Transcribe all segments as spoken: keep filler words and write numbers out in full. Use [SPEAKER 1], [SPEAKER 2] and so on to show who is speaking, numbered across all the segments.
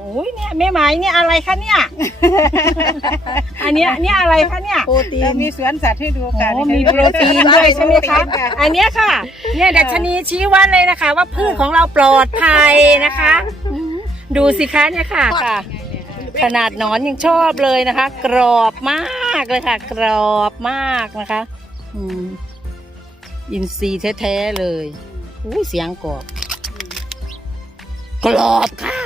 [SPEAKER 1] อ้ยเนี่ยแม่หมายเนี่ยอะไรคะเนี่ย อันเนี้ยเนี่ยอะไรคะเนี่ย
[SPEAKER 2] โปรตีนมีสวนสัตว์ให้ดูค่ะ
[SPEAKER 1] โอ้มีโปรตีนด้วยใช่ไหมคะอันเนี้ยค่ะเนี่ยดัชนีชี้วัดเลยนะคะ ว่าพืชของเราปลอดภัยนะคะ ดูสิคะเนี่ยค่ะค่ะ ขนาดหนอนยังชอบเลยนะคะ กรอบมากเลยค่ะ กรอบมากนะคะอืมอินทรีย์แท้ๆเลยอู้เสียงกรอบกรอบค่ะ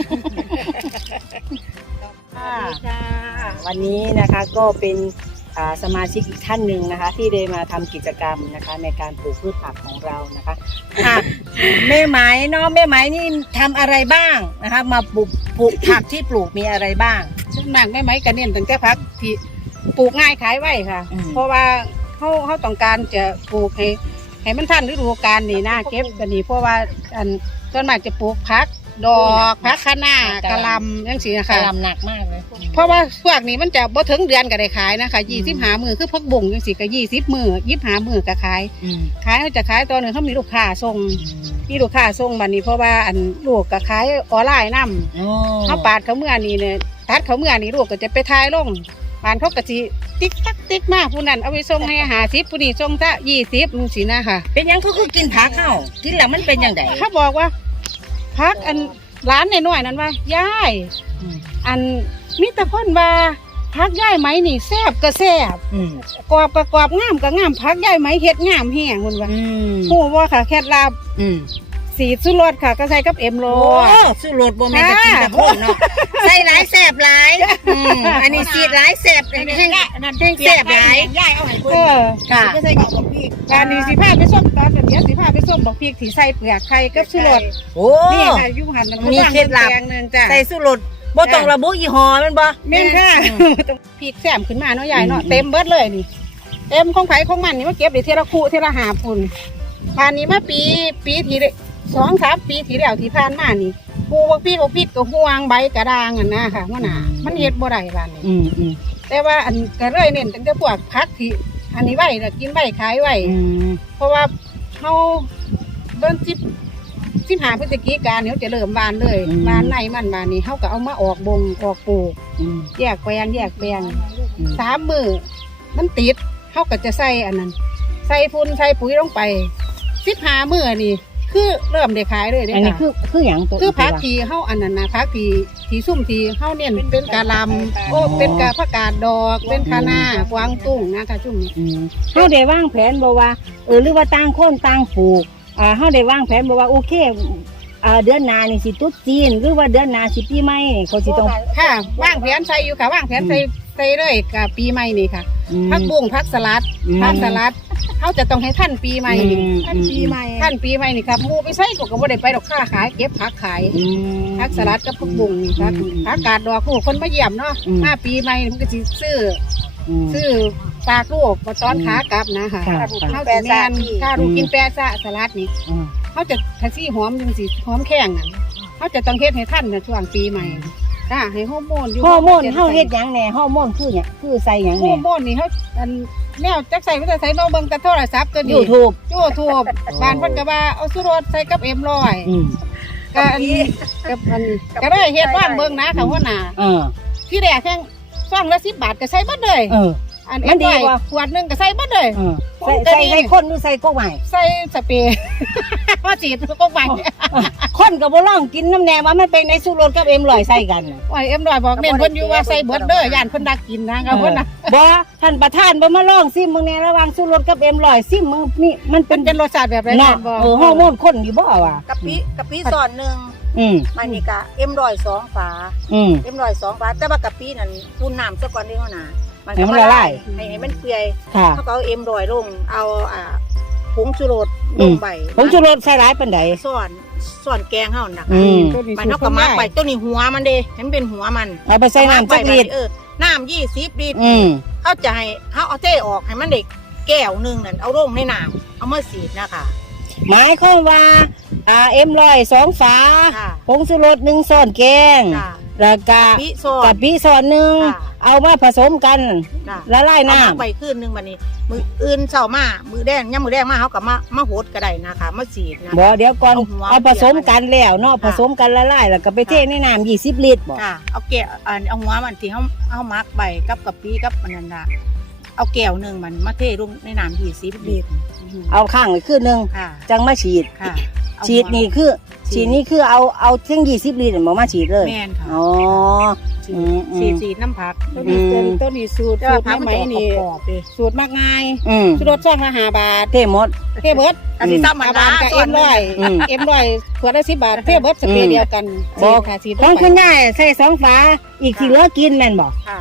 [SPEAKER 1] วันนี้นะคะก็เป็นสมาชิกอีกท่านหนึ่งนะคะ ที่ได้มาทำกิจกรรมนะคะในการปลูกพืชผักของเรานะคะค่ะแม่ไหมเนาะแม่ไหมนี่ทำอะไรบ้างนะคะมาปลูกปลูกผักที่ปลูกมีอะไรบ้าง
[SPEAKER 2] ส่วนมากแม่ไหมก็เน้นตั้งแต่ผักที่ปลูกง่ายขายไวค่ะเพราะว่าเขาเขาต้องการจะปลูกให้ให้มันทันฤดูกาลนี่นะเก็บกันนี่เพราะว่าอันส่วนมากจะปลูกผักดอกผักคะน้ากะหล่ำยังสีนะคะ
[SPEAKER 1] กะหล่ำหนักมากเลย
[SPEAKER 2] เพราะว่าพวกนี้มันจะบ่ถึงเดือนก็ได้ขายนะคะยี่สิบหามือคือพักบุ่งยังสีก็ยี่สิบมือยิบหามือก็ขายขายเขาจะขายตัวหนึ่งเขามีลูกค้าส่งมีลูกค้าส่งบัดนี้เพราะว่าอันลูกก็ขายออนไลน์นํเขาปาดเขาเมื่อนี้เนี่ยตัดเขาเมื่อนี้ลูกก็จะไปทายลงบานเขากะสิติ๊กตักติ๊กมากผู้นั้นเอาไปส่งให้หาสิบผู้นี้ส่งซะยี่สิบมึงสินะค่ะ
[SPEAKER 1] เป็นยังเขาคือกินผักเข้ากินแล้วมันเป็นยังไง
[SPEAKER 2] เขาบอกว่าผักอันร้านในหน่วยนั้นว่าย่ายอันมิตรพ่นว่าผักย่ายไหมนี่แซ่บก็แซ่บกรอบก็กรอบงามก็งามผักย่ายไหมเฮ็ดงามแห้งคุณว่าหูว่าค่ะแค่ลาบสีสุรสค่ะก็ใส่กับเอ็มโล
[SPEAKER 1] สุรสบ่แม่นจะกินแต่คนเนาะใส่หลายแซ่บหลายอันนี้สีหลายแซ่บแห้งแห้งแซ่บหลาย
[SPEAKER 2] ย่ายเอาให้เพิ่นค่ะก็ใส่กับบักพริกการนี้สิพาไปส้มตอนเดี๋ยวสิพาไปส้มบักพริกที่ใส่เปลือกไข่กับสุรส
[SPEAKER 1] โอ้
[SPEAKER 2] นี่ค่ะอยู่หันมัน
[SPEAKER 1] มีเคล็ดลับใส่สุรสบ่ต้องระบุยี่ห้อแม่นบ่
[SPEAKER 2] แม่นค่ะพริกแซ่บขึ้นมาเนาะยายเนาะเต็มเบิดเลยนี่เต็มของไผของมันนี่มาเก็บได้ทีละคู่ทีละห้าพุ่นป่านนี้มาปีปีที่สองสามปีที่แล้วที่ผ่านมานี่ปลูกบักพริกบักพริกก็ห่วงใบกระด้างอ่ะนะค่ะว่าน่ะมันเฮ็ดบ่ได้บ้านนี้แต่ว่าอันก็เลยเน้นตั้งแต่พวกผักที่อันนี้ไว้น่ะกินไว้ขายไว้เพราะว่าเฮาเบิ่งสิบสิบห้าพฤศจิกายนเฮาจะเริ่มบานเลยบานในมันบานนี้เฮาก็เอามาออกบงออกปลูกแยกแปลงแยกแปลงสามมื้อมันติดเฮาก็จะใส่อันนั้นใส่ฝุ่นใส่ปุ๋ยลงไปสิบห้ามื้อนี่คือเริ่มได้ขายเลยเด้ค่ะ
[SPEAKER 1] อันนี้คือคือหยังตัว
[SPEAKER 2] คือผักที่เฮาอันนั้นนะผักที่ที่ซุ่มที่เฮาเน้นเป็นกะหล่ำโอ้เป็นกะผักกาดดอกเป็นคะน้ากวางตุ้งนะคะซุ่มนี้
[SPEAKER 1] เฮาได้วางแผนบ่ว่าเออหรือว่าต่างคนต่างปลูกอ่าเฮาได้วางแผนบ่ว่าโอเคอ่าเดือนหน้านี่สิตุ๊ดจีนหรือว่าเดือนหน้าสิปีใหม่เขาสิต้อง
[SPEAKER 2] ค่ะวางแผนใส่อยู่ค่ะวางแผนใส่ใส่เลยกับปีใหม่นี่ค่ะผักบุ้งผักสลัดผักสลัดเขาจะต้องให้ท่านปีใหม่ท่านปีใหม่ท่านปีใหม่นี่ครับมูไปใส่ก็ก็บ่ได้ไปดอกค่าขายเก็บผักขายผักสลัดกับผักบุ้งผักผักกาดดอกผู้คนมาเยี่ยมเนาะมาปีใหม่มันก็สิซื้อซื้อปลาลูกมาตอนขากลับนะค่ะเขาแปรซาถ้าลูกกินแปรซาสลัดนี่เขาจะทาซี่หอมจังสิหอมแข็งอ่ะเขาจะต้องเฮ็ดให้ท่านในช่วงปีใหม่จ้าให้ฮอร์โมนอยู่
[SPEAKER 1] ฮอร์โมนเฮาเฮ็ดหยังแหน่ฮอร์โมนคือหยังคือใส่หยังแหน่
[SPEAKER 2] ฮอร์โมนนี่เขาอันแนวจักใส่ไม่ได้ใส่โนเบิ่งแต่โทรศัพท์ตัวนี้
[SPEAKER 1] YouTube
[SPEAKER 2] YouTube บ้านเพิ่นก็ว่าเอาสุรสใส่กับเอ็มร้อยก็อันนี้กับอันก็ได้เฮ็ดว่างเบิ่งนะค่ะหัวหน้าเออที่แรกแค่ซองละสิบบาทก็ใส่หมดเลยเอออันเอ็มร้อยขวดนึงก็ใส่หมดเลย
[SPEAKER 1] ใส่ใส่ใส่คนหรือใส่กกใหม่
[SPEAKER 2] ใส่สเปรย์ว่าฉีดกกใหม่
[SPEAKER 1] คนก็บ่ลองกินน้ำแหน่ว่ามันเป็นในสุรสกับเอ็มร้อยใส่กัน
[SPEAKER 2] โอ้ยเอ็มร้อยบอกเน้นเพิ่นอยู่ว่าใส่เบิดเด้อย่านเพิ่นดักกินนะกับเพิ่นน่ะ
[SPEAKER 1] บ่ท่านประธานบ่มาลองซิมึงแน่ระหว่างสุรสกับเอ็มร้อยซิมึงนี่มันเป็น
[SPEAKER 2] เป็นรสชาติแบบไหน
[SPEAKER 1] บ่เออฮอร์โมนคนอยู่บ่ว่ะ
[SPEAKER 3] กะปิกะปิส่วนนึงอืมมันนี่ก็เอ็มร้อยสองฝาอืมเอ็มร้อยสองฝาแต่ว่ากะปินั่นอุ่นน้ำซะก่อนเด้อเฮาน่ะ
[SPEAKER 1] มันก็ละลาย
[SPEAKER 3] ให้ให้มันเปื่อยเขาก็เอาเอ็มร้อยลงเอาอ่าผงชูรสลงไป
[SPEAKER 1] ผงชูรสใส่หลายปานใด
[SPEAKER 3] ส่วนส่วนแกงเฮาน่ะมันเฮาก็มักไว้ตัวนี้หัวมันเด้ให้มันเป็นหัวมัน
[SPEAKER 1] เอาไปใส่น้ำจักลิตร
[SPEAKER 3] เออน้ำยี่สิบลิตรอืมเฮาจะให้เฮาเอาเทออกให้มันได้แก้วนึงนั่นเอาลงในน้ำเอามาสีดนะคะ
[SPEAKER 1] หมายความว่าอ่าเอ็มร้อยสองฝาผงชูรสหนึ่งช้อนแกงแล้วก็
[SPEAKER 3] พี่โซ
[SPEAKER 1] กะปิส่วนหนึ่ง
[SPEAKER 3] ค่ะ
[SPEAKER 1] เอามาผสมกัน
[SPEAKER 3] จ้ะ
[SPEAKER 1] ละลาย
[SPEAKER 3] เอา
[SPEAKER 1] น้
[SPEAKER 3] มาไปคืนนึงบัดนี้ มืออื่นเช้ามามือแดงย่ำมือแดงมาเฮาก็มามาโหดก็ได้นะคะมาสีดนะ
[SPEAKER 1] ำบ่เดี๋ยวก่อน
[SPEAKER 3] เอาหัว
[SPEAKER 1] เอาผสมกันแล้วเนาะ
[SPEAKER 3] ค่ะ
[SPEAKER 1] ผสมกันละลายแล้วก็ไปเทในน้ำยี่สิบลิตรบ่
[SPEAKER 3] ค่ะเอาแก้วอันเอาหัวมันที่เฮาเฮามักใบกับกะปิกับอันนั้นน่ะเอาแก้วหนึงมันมาเทลงในน้ำยี่สิบลิตร
[SPEAKER 1] เอาข้างไว้คืนหนึง
[SPEAKER 3] ค่ะ
[SPEAKER 1] จังมาฉีด
[SPEAKER 3] ค่ะเอา
[SPEAKER 1] ฉีดนี่คือ ฉีดนี่คือเอาเอาถึงยี่สิบลิตรบ่มาฉีดเลย
[SPEAKER 3] แม่นค่ะ
[SPEAKER 1] อ๋อ
[SPEAKER 3] ฉี
[SPEAKER 1] อื
[SPEAKER 3] ด
[SPEAKER 1] มอืม
[SPEAKER 3] ฉีดฉีดน้ำผัก
[SPEAKER 2] ต้นนี้
[SPEAKER 1] อืม
[SPEAKER 2] ต้นนี้สูตร
[SPEAKER 3] แต่
[SPEAKER 2] สู
[SPEAKER 3] ว่า
[SPEAKER 2] ตร
[SPEAKER 3] ผัก
[SPEAKER 2] แม่
[SPEAKER 3] มัน
[SPEAKER 2] ไหม
[SPEAKER 3] จะออก
[SPEAKER 2] นี่
[SPEAKER 3] กรอบๆดิ
[SPEAKER 2] สูตรมากง่าย
[SPEAKER 1] อืม
[SPEAKER 2] สูตรรสช่องละห้าบาท
[SPEAKER 1] เทหมด
[SPEAKER 2] เทเบิร์ด
[SPEAKER 3] อันนี้ซ้ำมัน
[SPEAKER 2] อาบานกับ
[SPEAKER 3] ส่
[SPEAKER 2] เอ็
[SPEAKER 3] วน
[SPEAKER 2] ม
[SPEAKER 3] หนึ่ง
[SPEAKER 2] ร้อย
[SPEAKER 1] อืม
[SPEAKER 2] เอ็มร้อยขวดละสิบบาทเทเบิร์ดสเปรย์เดียวกัน
[SPEAKER 1] บอก
[SPEAKER 2] ค่ะสี
[SPEAKER 1] ของคุณยายใส่สองฝาอีกที่เหลือกินแม่นบ่
[SPEAKER 3] ค่ะ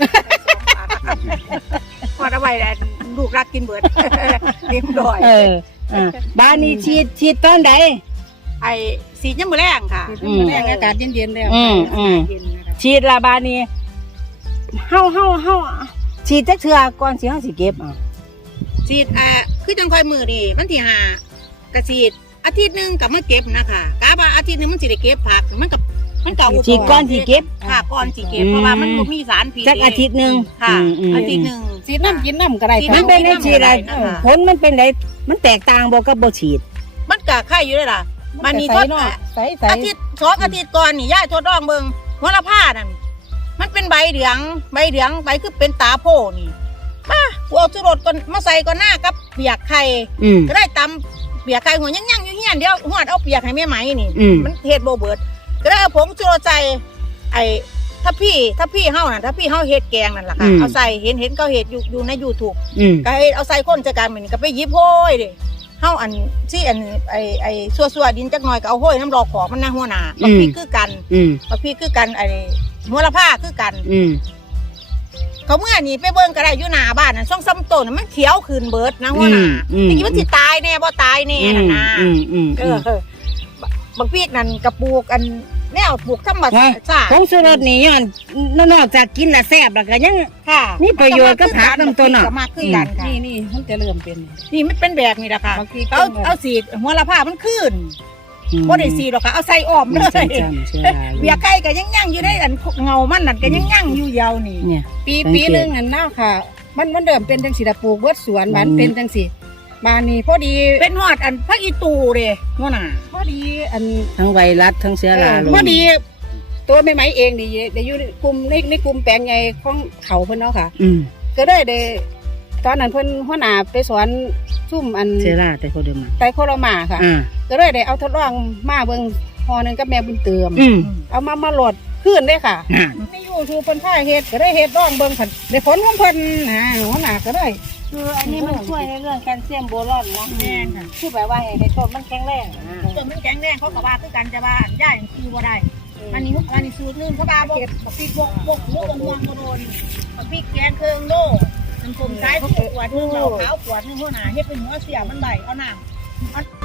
[SPEAKER 3] พอดเอาไว้แล้วลูกรักกินเบิดเรียบร้อย
[SPEAKER 1] เอออ่าบ้านนี้ฉีดฉีดตอนใด
[SPEAKER 3] ไอ้สีน้ำมือแรงค่ะ
[SPEAKER 2] อืมแรงอากาศเย็นๆแล้ว
[SPEAKER 1] อืมอืม
[SPEAKER 3] เย็นนะคะ
[SPEAKER 1] ฉีดละบานนี้เฮาเฮาเฮาฉีดจักเทื่อก่อนสิเฮาสิเก็บอ่ะ
[SPEAKER 3] ฉีดอ่าคือจังคอยมือนี่มันที่หากระฉีดอาทิตย์หนึงกับมาเก็บนะคะกะว่าอาทิตย์หนึงมันสิได้เก็บผักมันกับมันเก่า
[SPEAKER 1] ฉีดก่อนสิเก็บ
[SPEAKER 3] ค่ะก่อนสิเก็บ
[SPEAKER 1] อืม
[SPEAKER 3] เพราะว่ามันบ่มีสารพิษ
[SPEAKER 1] จักอาทิตย์หนึง
[SPEAKER 3] ค่ะ
[SPEAKER 1] อืมอืม
[SPEAKER 3] อาทิตย์หนึง
[SPEAKER 2] สีน้ำกินน้ำก็ได้
[SPEAKER 3] สี
[SPEAKER 1] มัน
[SPEAKER 3] ำ
[SPEAKER 1] เป็นได้ฉีดอะไร
[SPEAKER 3] น้ำอะไรนะคะ
[SPEAKER 1] ผลมันเป็นไดมันแตกต่างบ่กับบ่ฉีด
[SPEAKER 3] มันกะไข่อยู่เลยล่ะมันนี่ท
[SPEAKER 2] ใส่
[SPEAKER 3] ด
[SPEAKER 2] เนาะใส่ใส่
[SPEAKER 3] อาทิตย์สองอาทิตย์ก่อนนี่ย่ายทดลองเบิ่งหัวละผ้านั่นมันเป็นใบเหลืองใบเหลืองใบคือเป็นตาโพนี่มากูเอาสุรสก่อนมาใส่ก่อนหน้ากับเปียกไข่
[SPEAKER 1] อืม
[SPEAKER 3] ก็ได้ตำเปียกไก่หัวยั่งๆอยู่เฮียนเดียวหัวเอาเปียกให้แม่ไหมนี่
[SPEAKER 1] อืม
[SPEAKER 3] มันเฮ็ดโบเบิดก็ได้เอาผงชูรสใส่ไอ้ถ้าพี่ถ้าพี่เฮาน่ะถ้าพี่เฮาเฮ็ดแกงนั่นล่ะค่ะเอาใส่เห็นเห็นเขาเฮ็ดอยู่อยู่ใน YouTube
[SPEAKER 1] อืม
[SPEAKER 3] ก็ให้เอาใส่คนจัดการมันก็ไปหยิบโห้ยเด้เฮาอันที่อันไอ้ไอ้ซัวๆดินจักหน่อยก็เอาโห้ยน้ำรอของมันนะหัวหน้าบักพริกคือกัน
[SPEAKER 1] อืม
[SPEAKER 3] บักพริกคือกันไอ้หัวละผ้าคือกัน
[SPEAKER 1] อืม
[SPEAKER 3] เขาเมื่อนี่ไปเบิ่งก็ได้อยู่หน้าบ้านน่ะช่องซ้ำต้นน่ะมันเขียวขึ้นเบิดนะหัวหน้า
[SPEAKER 1] อืม
[SPEAKER 3] ทีนี้มันสิตายแน่บ่ตายแน่น่ะนะ
[SPEAKER 1] อืมอืม
[SPEAKER 3] เอ
[SPEAKER 1] อื
[SPEAKER 3] อ
[SPEAKER 1] ม
[SPEAKER 3] เออบางพีกนั่นกระปลูกอันแนวปลูกธรรม
[SPEAKER 1] ว่า
[SPEAKER 3] ชาติ
[SPEAKER 1] ผงชูรสนี่ย้อนนอกจากกินแล้วแซ่บแล้วก็ยัง
[SPEAKER 3] ค่ะ
[SPEAKER 1] นี่ประโยชน์กับผักนำตัวเนาะ
[SPEAKER 3] ก็มาขึ้นกันค่ะ
[SPEAKER 2] นี่นี่มันจะเริ่มเป็น
[SPEAKER 3] นี่มันเป็นแบบนี้แหละค่ะ
[SPEAKER 2] บางที
[SPEAKER 3] เอาเอาสีดหัวละผ้ามันขึ้นบ่ได้สีดหรอกค่ะเอาใส่อ้อม
[SPEAKER 1] มัน
[SPEAKER 3] เลย
[SPEAKER 1] จำจำเชื่อ
[SPEAKER 3] เบียร์ไก่ก็ยังยั่งอยู่ได้อันเงามันนั่นก็ยังยั่งอยู่ยาวนี่
[SPEAKER 1] เนี่ย
[SPEAKER 2] ปี
[SPEAKER 1] สังเกต
[SPEAKER 2] ปีหนึงอันน่าค่ะ มันมันเริ่มเป็นจังสีตะปลูกเบิดสวนบ้าน
[SPEAKER 1] อืม
[SPEAKER 2] เป็นจังสีบ้านนี้พอดี
[SPEAKER 3] เป็นหอดอันพระอีตูเด้หัวหน้า
[SPEAKER 2] พอดีอัน
[SPEAKER 1] ทั้งไวรัสทั้งเชื้อราลง
[SPEAKER 2] พอดี ตัวแม่ไหมเองนี่ได้อยู่ในกลุ่มในในกลุ่มแปลงใหญ่ของเขาเพิ่นเนาะค่ะ
[SPEAKER 1] อืม
[SPEAKER 2] ก็ได้ได้ตอนนั้นเพิ่นหัวหน้าไปสอนซุ่มอัน
[SPEAKER 1] เชื้อราแต่คนเดิมมา
[SPEAKER 2] ไตโคโรมาค่ะ
[SPEAKER 1] อ่า
[SPEAKER 2] ก็เลยได้เอาทดลองมาเบิ่งพอหนึงกับแม่บุญเติม
[SPEAKER 1] อืม
[SPEAKER 2] เอามามาโหลดขึ้นได้ค่ะ
[SPEAKER 1] อ่า
[SPEAKER 2] ในยูทูบเพิ่นพาเฮ็ดก็ได้เฮ็ดลองเบิ่งผันได้ผลของเพิ่นนะหัวหน้าก็ได้
[SPEAKER 1] คืออันนี้มันช่วยในเรื่องแคลเซียมโบรอนเนาะ
[SPEAKER 3] แม่นค่ะ
[SPEAKER 1] คือแบบว่าให้ต้นมันแข็งแรงอ่า
[SPEAKER 3] ส่วนมันแข็งแรงเขาก็ว่าคือกันจะว่าอันย่ายคือบ่ได้ อันนี้อันนี้สูตรหนึงเขาว่าบ่บักพริกบกบกบกม่วงบ่โดนบักพริกแกงเครื่องโลน้ำส้มสายขวดหนึงเหล้าขาวขวดหนึงหัวหน้าเฮ็ดเป็นหัวเสียมันใบเอาน้ำเอา